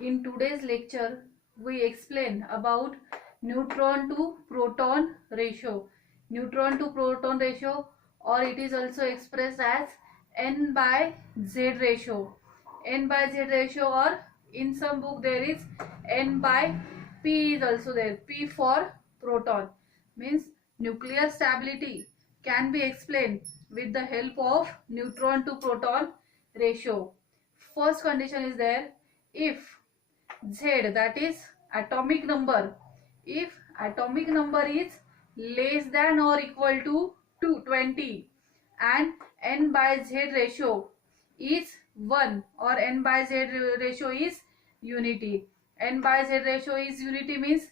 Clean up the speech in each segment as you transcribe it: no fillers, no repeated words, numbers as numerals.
In today's lecture, we explain about neutron to proton ratio. Neutron to proton ratio, or it is also expressed as N by Z ratio. N by Z ratio, or in some book there is N by P is also there. P for proton. Means nuclear stability can be explained with the help of neutron to proton ratio. First condition is there, if Z, that is atomic number, if atomic number is less than or equal to 20 and N by Z ratio is 1 or N by Z ratio is unity. N by Z ratio is unity means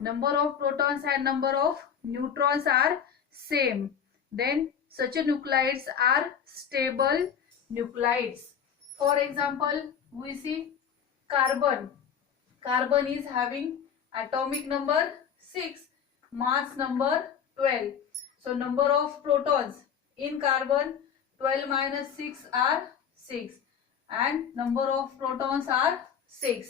number of protons and number of neutrons are same. Then such a nuclides are stable nuclides. For example, we see carbon. Carbon is having atomic number 6, mass number 12. So number of protons in carbon 12 minus 6 are 6 and number of protons are 6.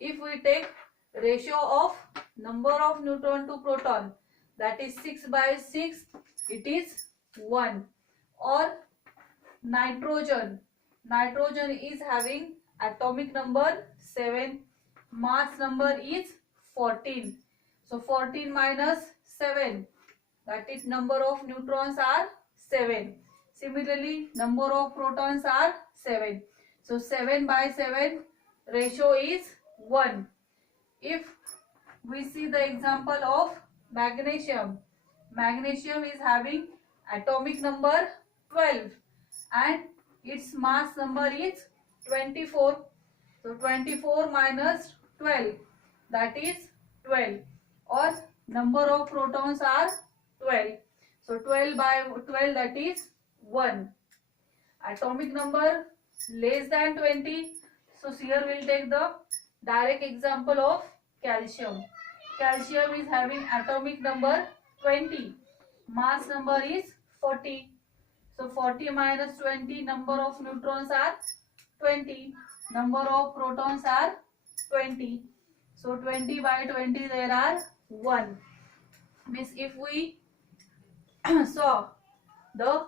If we take ratio of number of neutron to proton, that is 6 by 6, it is 1. Or nitrogen. Nitrogen is having atomic number 7, mass number is 14. So 14 minus 7, that is number of neutrons are 7. Similarly, number of protons are 7. So 7 by 7 ratio is 1. If we see the example of magnesium, magnesium is having atomic number 12 and its mass number is 24. So 24 minus 12, that is 12, or number of protons are 12. So 12 by 12, that is 1. Atomic number less than 20. So here we will take the direct example of calcium. Calcium is having atomic number 20. Mass number is 40. So 40 minus 20, number of neutrons are 20. Number of protons are 20. So 20 by 20 there are 1. Means if we saw the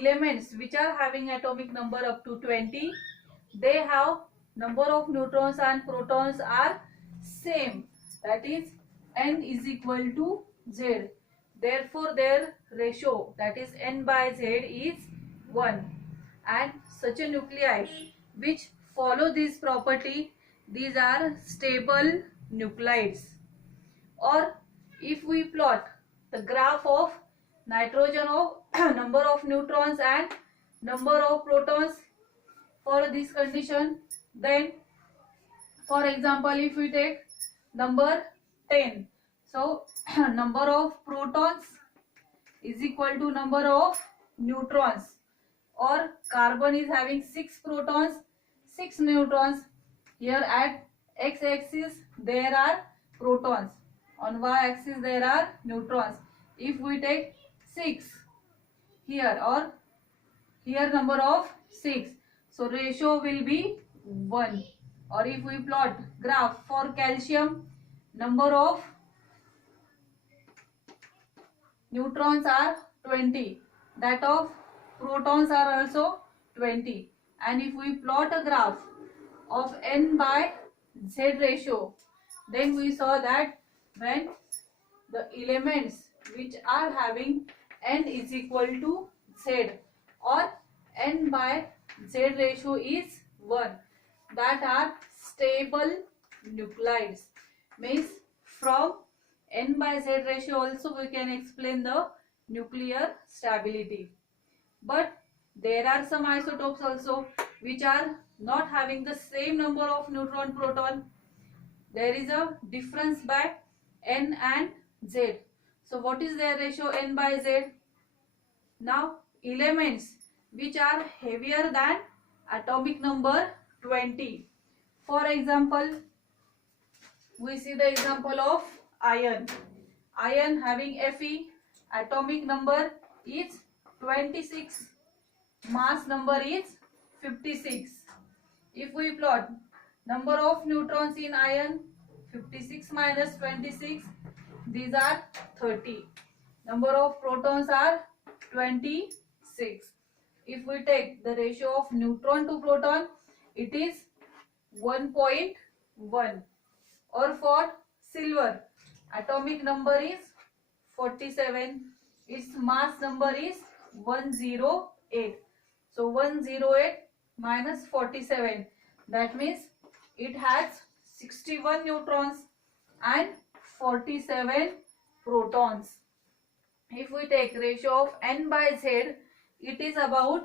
elements which are having atomic number up to 20, they have number of neutrons and protons are same, that is N is equal to Z. Therefore their ratio, that is N by Z, is 1. And such a nuclei which follow this property, these are stable nuclides. Or if we plot the graph of nitrogen of number of neutrons and number of protons for this condition, then for example if we take number 10, so number of protons is equal to number of neutrons, or carbon is having 6 protons 6 neutrons. Here at x axis there are protons, on y axis there are neutrons. If we take 6 here, or here number of 6, so ratio will be 1. Or if we plot graph for calcium, number of neutrons are 20, that of protons are also 20. And if we plot a graph of N by Z ratio, then we saw that when the elements which are having N is equal to Z, or N by Z ratio is 1, that are stable nuclides. Means from N by Z ratio also we can explain the nuclear stability. But there are some isotopes also which are not having the same number of neutron proton. There is a difference by N and Z. So what is their ratio, N by Z? Now elements which are heavier than atomic number 20. For example, we see the example of iron. Iron having Fe, atomic number is 26, mass number is 56. If we plot Number of neutrons in iron 56 minus 26, these are 30. Number of protons are 26. If we take the ratio of neutron to proton, it is 1.1. Or for silver, atomic number is 47. Its mass number is 108. So 108 minus 47. That means it has 61 neutrons and 47 protons. If we take ratio of N by Z, it is about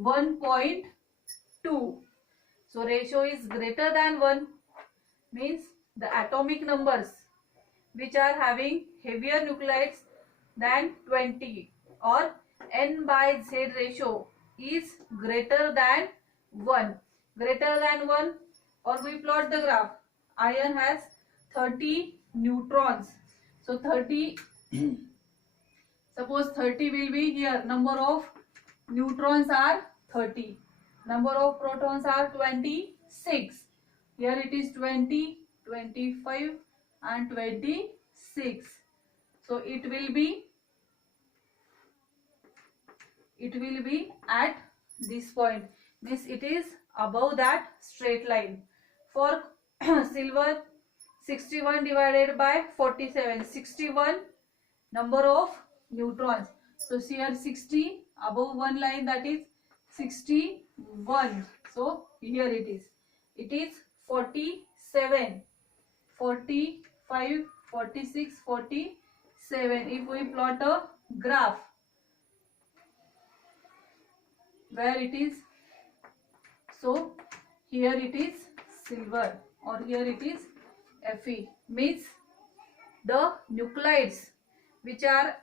1.2. So ratio is greater than 1, means the atomic numbers which are having heavier nuclides than 20 or N by Z ratio is greater than 1. Greater than 1, or we plot the graph. Iron has 30 neutrons. So 30, suppose 30 will be here. Number of neutrons are 30. Number of protons are 26. Here it is 20, 25 and 26. So it will be at this point, means it is above that straight line. For silver, 61 divided by 47, 61 number of neutrons. So here 60 above one line, that is 61. So here it is 47, 45, 46, 47. If we plot a graph where it is, so here it is silver or here it is Fe, means the nuclides which are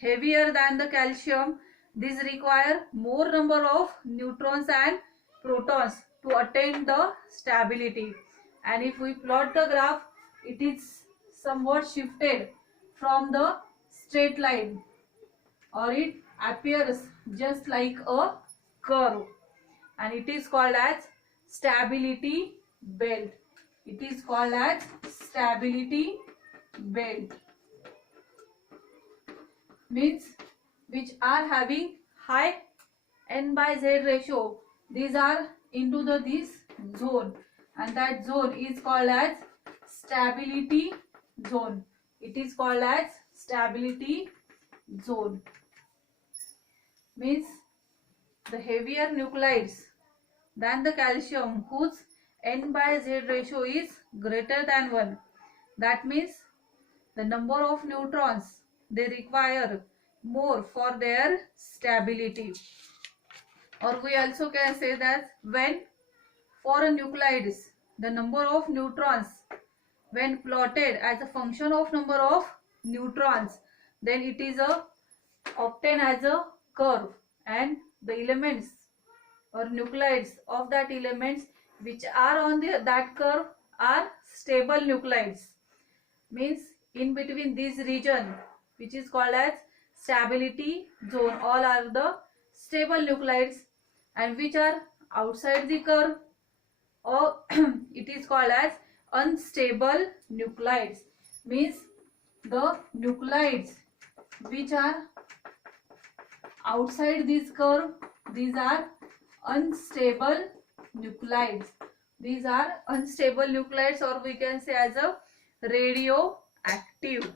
heavier than the calcium, these require more number of neutrons and protons to attain the stability. And if we plot the graph, it is somewhat shifted from the straight line, or it appears just like a curve, and it is called as stability belt. It is called as stability belt, means which are having high N by Z ratio. These are into this zone, and that zone is called as stability zone. It is called as stability zone, means the heavier nuclides than the calcium whose N by Z ratio is greater than 1. That means the number of neutrons they require more for their stability. Or we also can say that when for a nuclides, the number of neutrons when plotted as a function of number of neutrons, then it is obtained as a curve, and the elements or nuclides of that elements which are on that curve are stable nuclides, means in between this region which is called as stability zone, all are the stable nuclides, and which are outside the curve, or it is called as unstable nuclides, means the nuclides which are outside this curve, these are unstable nuclides. These are unstable nuclides, or we can say as a radioactive.